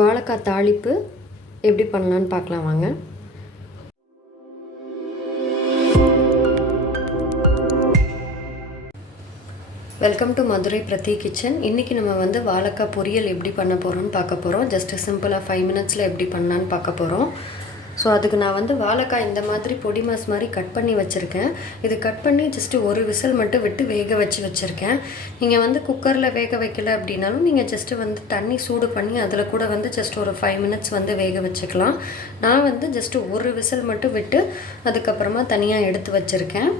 வாழைக்காய் தாளிப்பு எப்படி பண்ணலான்னு பார்க்கலாம் வாங்க. வெல்கம் டு மதுரை பிரதி கிச்சன். இன்றைக்கி நம்ம வாழைக்காய் பொரியல் எப்படி பண்ண போகிறோம்னு பார்க்க போகிறோம். ஜஸ்ட்டு சிம்பிளாக 5 மினிட்ஸில் எப்படி பண்ணலான்னு பார்க்க போகிறோம். ஸோ அதுக்கு நான் வாழைக்காய் இந்த மாதிரி பொடி மாஸ் மாதிரி கட் பண்ணி வச்சுருக்கேன். இது கட் பண்ணி ஜஸ்ட்டு ஒரு விசில் மட்டும் விட்டு வேக வச்சுருக்கேன். நீங்கள் குக்கரில் வேக வைக்கல அப்படின்னாலும் நீங்கள் ஜஸ்ட்டு தண்ணி சூடு பண்ணி அதில் கூட ஜஸ்ட் ஒரு 5 மினிட்ஸ் வேக வச்சுக்கலாம். நான் ஜஸ்ட்டு ஒரு விசில் மட்டும் விட்டு அதுக்கப்புறமா தனியாக எடுத்து வச்சுருக்கேன்.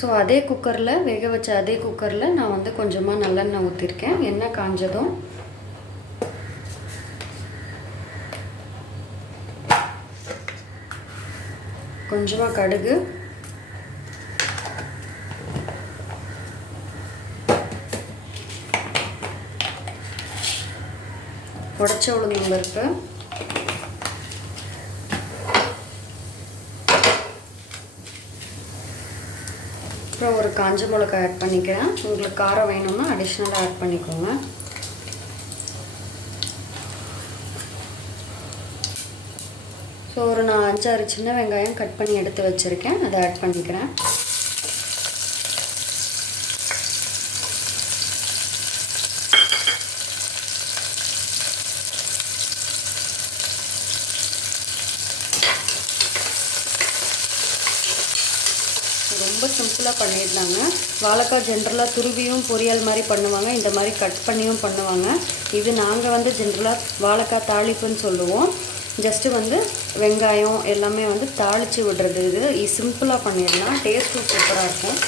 ஸோ அதே குக்கரில் வேக வச்ச அதே குக்கரில் நான் கொஞ்சமாக நல்லெண்ணெய் ஊற்றிருக்கேன். எண்ணெய் காஞ்சதும் கொஞ்சமாக கடுகு, உடைச்ச உளுந்தம் பருப்பு, அப்புறம் ஒரு காஞ்ச மிளகாய் ஆட் பண்ணிக்கிறேன். உங்களுக்கு காரம் வேணும்னா அடிஷ்னலாக ஆட் பண்ணிக்கோங்க. ஸோ ஒரு நான் 5-6 சின்ன வெங்காயம் கட் பண்ணி எடுத்து வச்சுருக்கேன், அதை ஆட் பண்ணிக்கிறேன். ரொம்ப சிம்பிளாக பண்ணிடலாங்க. வாழைக்காய் ஜென்ரலாக துருவியும் பொரியல் மாதிரி பண்ணுவாங்க, இந்த மாதிரி கட் பண்ணியும் பண்ணுவாங்க. இது நாங்கள் ஜென்ரலாக வாழைக்காய் தாளிப்புன்னு சொல்லுவோம். ஜஸ்ட்டு வெங்காயம் எல்லாமே தாளித்து விடுறது. இது சிம்பிளாக பண்ணிடலாம், டேஸ்ட்டும் சூப்பராக இருக்கும்.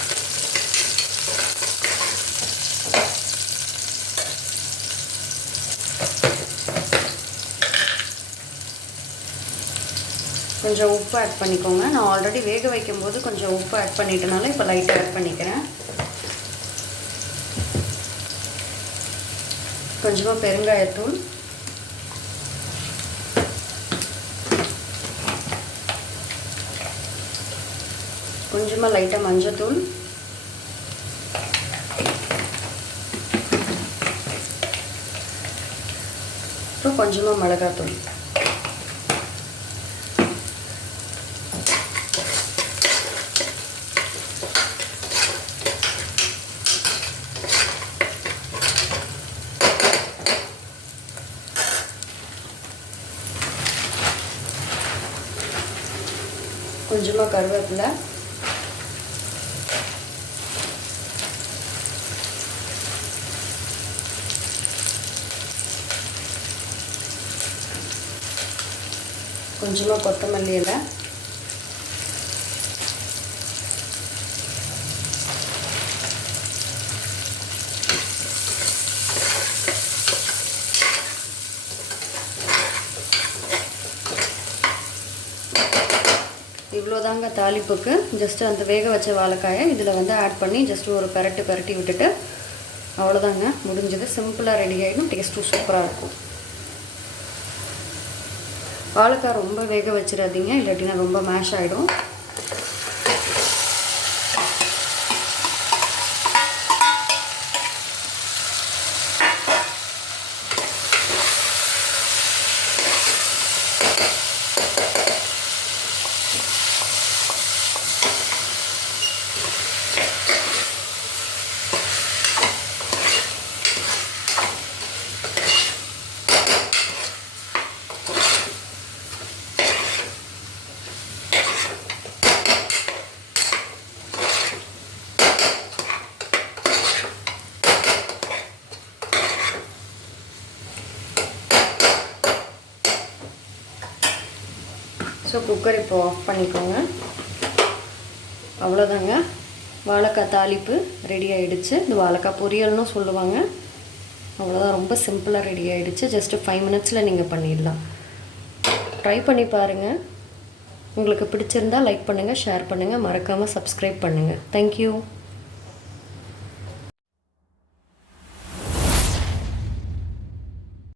கொஞ்சம் உப்பு ஆட் பண்ணிக்கோங்க. நான் ஆல்ரெடி வேக வைக்கும்போது கொஞ்சம் உப்பு ஆட் பண்ணிட்டனால இப்போ லைட்டாக ஆட் பண்ணிக்கிறேன். கொஞ்சமாக பெருங்காயத்தூள், கொஞ்சமாக லைட்டாக மஞ்சத்தூள், அப்புறம் கொஞ்சமாக மிளகாத்தூள். கொஞ்சமாக கருவேப்பிலை, கொஞ்சமாக கொத்தமல்லி இலை, இவ்வளோதாங்க தாளிப்புக்கு. ஜஸ்ட்டு அந்த வேக வச்ச வாழைக்காயை இதில் ஆட் பண்ணி ஜஸ்ட்டு ஒரு பரட்டி விட்டுட்டு அவ்வளோதாங்க, முடிஞ்சது. சிம்பிளாக ரெடி ஆகிடும், டேஸ்ட்டும் சூப்பராக இருக்கும். வாழைக்காய் ரொம்ப வேக வச்சிடாதீங்க, இல்லாட்டினா ரொம்ப மேஷ் ஆகிடும். ஸோ குக்கர் இப்போ ஆஃப் பண்ணிக்கோங்க. அவ்வளோதாங்க, வாழைக்காய் தாளிப்பு ரெடி ஆகிடுச்சு. இந்த வாழைக்காய் பொரியல்னு சொல்லுவாங்க. அவ்வளோதான், ரொம்ப சிம்பிளாக ரெடி ஆகிடுச்சு. ஜஸ்ட்டு 5 மினிட்ஸில் நீங்கள் பண்ணிடலாம். ட்ரை பண்ணி பாருங்கள். உங்களுக்கு பிடிச்சிருந்தால் லைக் பண்ணுங்கள், ஷேர் பண்ணுங்கள், மறக்காமல் சப்ஸ்கிரைப் பண்ணுங்கள். தேங்க்யூ.